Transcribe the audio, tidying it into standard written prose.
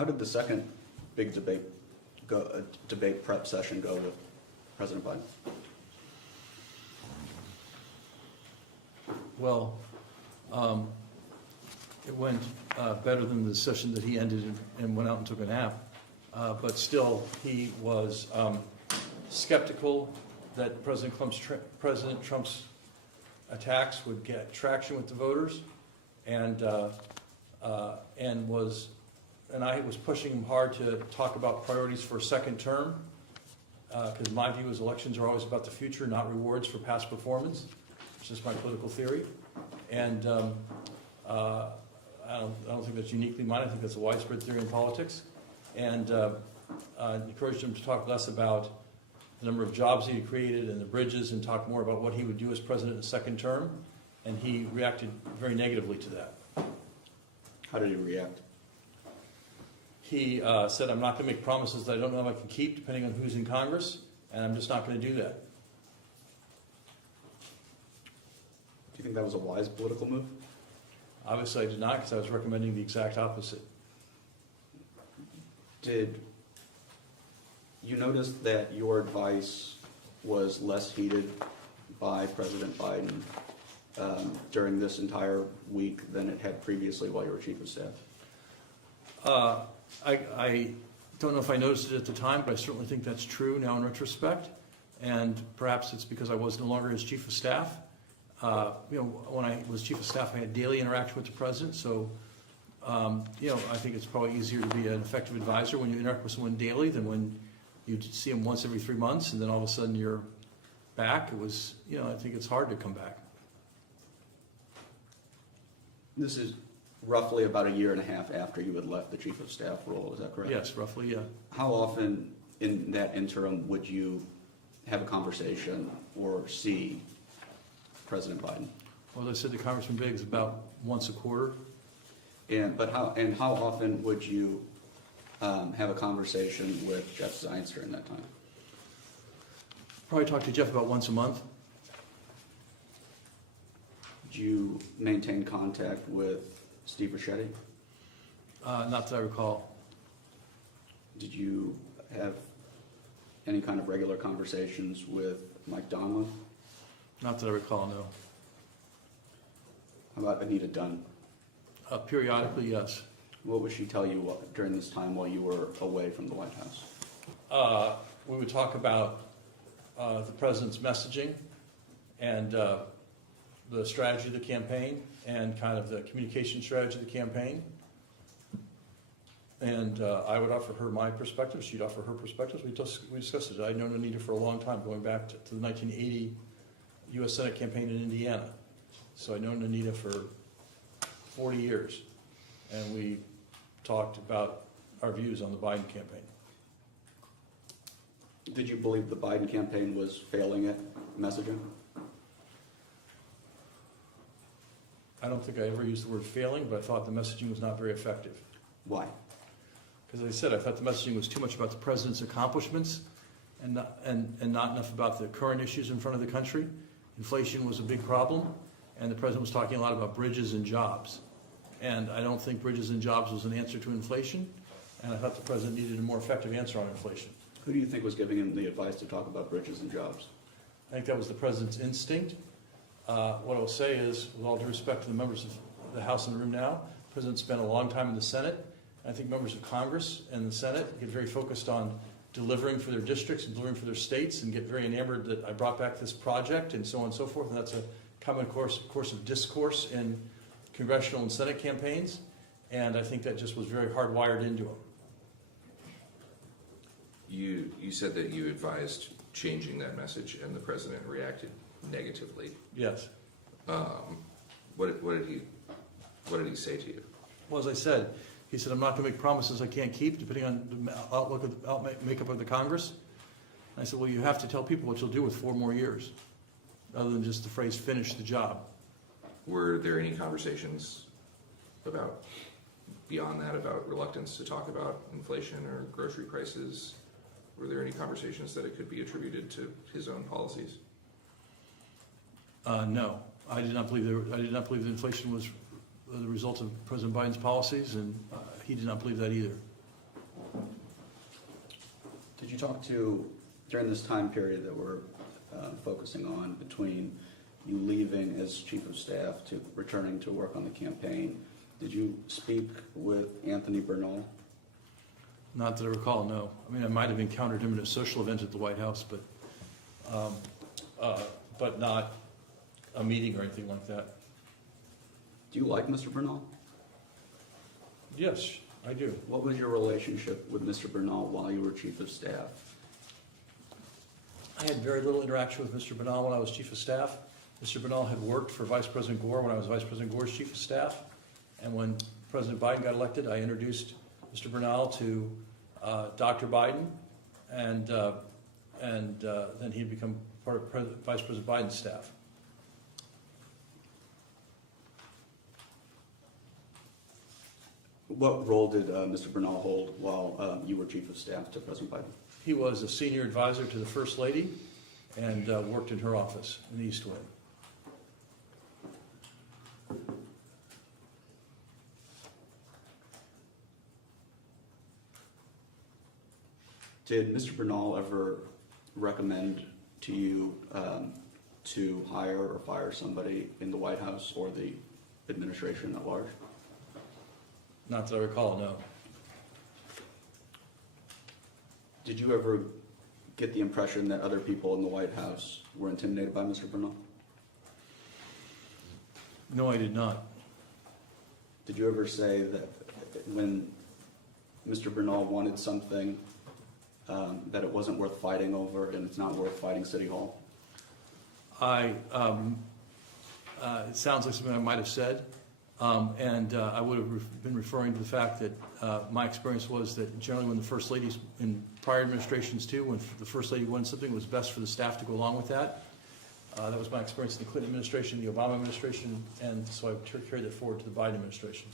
How did the second big debate debate prep session go with President Biden? Well, it went better than the session that he ended and went out and took a nap. But still, he was skeptical that President Trump's attacks would get traction with the voters, and I was pushing him hard to talk about priorities for a second term, because my view is elections are always about the future, not rewards for past performance. It's just my political theory, and I don't think that's uniquely mine. I think that's a widespread theory in politics, and I encouraged him to talk less about the number of jobs he had created and the bridges, and talk more about what he would do as president in the second term, and he reacted very negatively to that. How did he react? He said, I'm not going to make promises that I don't know if I can keep, depending on who's in Congress, and I'm just not going to do that. Do you think that was a wise political move? Obviously, I did not, because I was recommending the exact opposite. Did you notice that your advice was less heeded by President Biden during this entire week than it had previously while you were Chief of Staff? I don't know if I noticed it at the time, but I certainly think that's true now in retrospect. And perhaps it's because I was no longer his Chief of Staff. When I was Chief of Staff, I had daily interaction with the President. So, I think it's probably easier to be an effective advisor when you interact with someone daily than when you see him once every 3 months and then all of a sudden you're back. It was, I think it's hard to come back. This is roughly about a year and a half after you had left the Chief of Staff role, is that correct? Yes, roughly, yeah. How often in that interim would you have a conversation or see President Biden? Well, as I said to Congressman Biggs, about once a quarter. How often would you have a conversation with Jeff Zients during that time? Probably talk to Jeff about once a month. Did you maintain contact with Steve Ricchetti? Not that I recall. Did you have any kind of regular conversations with Mike Donlin? Not that I recall, no. How about Anita Dunn? Periodically, yes. What would she tell you during this time while you were away from the White House? We would talk about the President's messaging and the strategy of the campaign and kind of the communication strategy of the campaign. And I would offer her my perspective. She'd offer her perspectives. We discussed it. I'd known Anita for a long time, going back to the 1980 U.S. Senate campaign in Indiana. So I'd known Anita for 40 years. And we talked about our views on the Biden campaign. Did you believe the Biden campaign was failing at messaging? I don't think I ever used the word failing, but I thought the messaging was not very effective. Why? Because as I said, I thought the messaging was too much about the President's accomplishments and not enough about the current issues in front of the country. Inflation was a big problem, and the President was talking a lot about bridges and jobs. And I don't think bridges and jobs was an answer to inflation, and I thought the President needed a more effective answer on inflation. Who do you think was giving him the advice to talk about bridges and jobs? I think that was the President's instinct. What I'll say is, with all due respect to the members of the House in the room now, the President spent a long time in the Senate. I think members of Congress and the Senate get very focused on delivering for their districts and delivering for their states and get very enamored that I brought back this project and so on and so forth. And that's a common course of discourse in congressional and Senate campaigns. And I think that just was very hardwired into them. You said that you advised changing that message and the President reacted negatively. Yes. What did he say to you? Well, as I said, he said, I'm not going to make promises I can't keep, depending on the makeup of the Congress. And I said, well, you have to tell people what you'll do with 4 more years, other than just the phrase, finish the job. Were there any conversations about, beyond that, about reluctance to talk about inflation or grocery prices? Were there any conversations that it could be attributed to his own policies? No, I did not believe that inflation was the result of President Biden's policies, and he did not believe that either. Did you talk to, during this time period that we're focusing on, between you leaving as chief of staff to returning to work on the campaign, did you speak with Anthony Bernal? Not that I recall, no. I mean, I might have encountered him at a social event at the White House, but not a meeting or anything like that. Do you like Mr. Bernal? Yes, I do. What was your relationship with Mr. Bernal while you were chief of staff? I had very little interaction with Mr. Bernal when I was chief of staff. Mr. Bernal had worked for Vice President Gore when I was Vice President Gore's chief of staff. And when President Biden got elected, I introduced Mr. Bernal to Dr. Biden, and then he'd become part of Vice President Biden's staff. What role did Mr. Bernal hold while you were chief of staff to President Biden? He was a senior advisor to the First Lady and worked in her office in the East Wing. Did Mr. Bernal ever recommend to you to hire or fire somebody in the White House or the administration at large? Not that I recall, no. Did you ever get the impression that other people in the White House were intimidated by Mr. Bernal? No, I did not. Did you ever say that when Mr. Bernal wanted something, that it wasn't worth fighting over and it's not worth fighting City Hall? It sounds like something I might have said, and I would have been referring to the fact that my experience was that generally when the First Ladies, in prior administrations too, when the First Lady wanted something, it was best for the staff to go along with that. That was my experience in the Clinton administration, the Obama administration, and so I carried that forward to the Biden administration.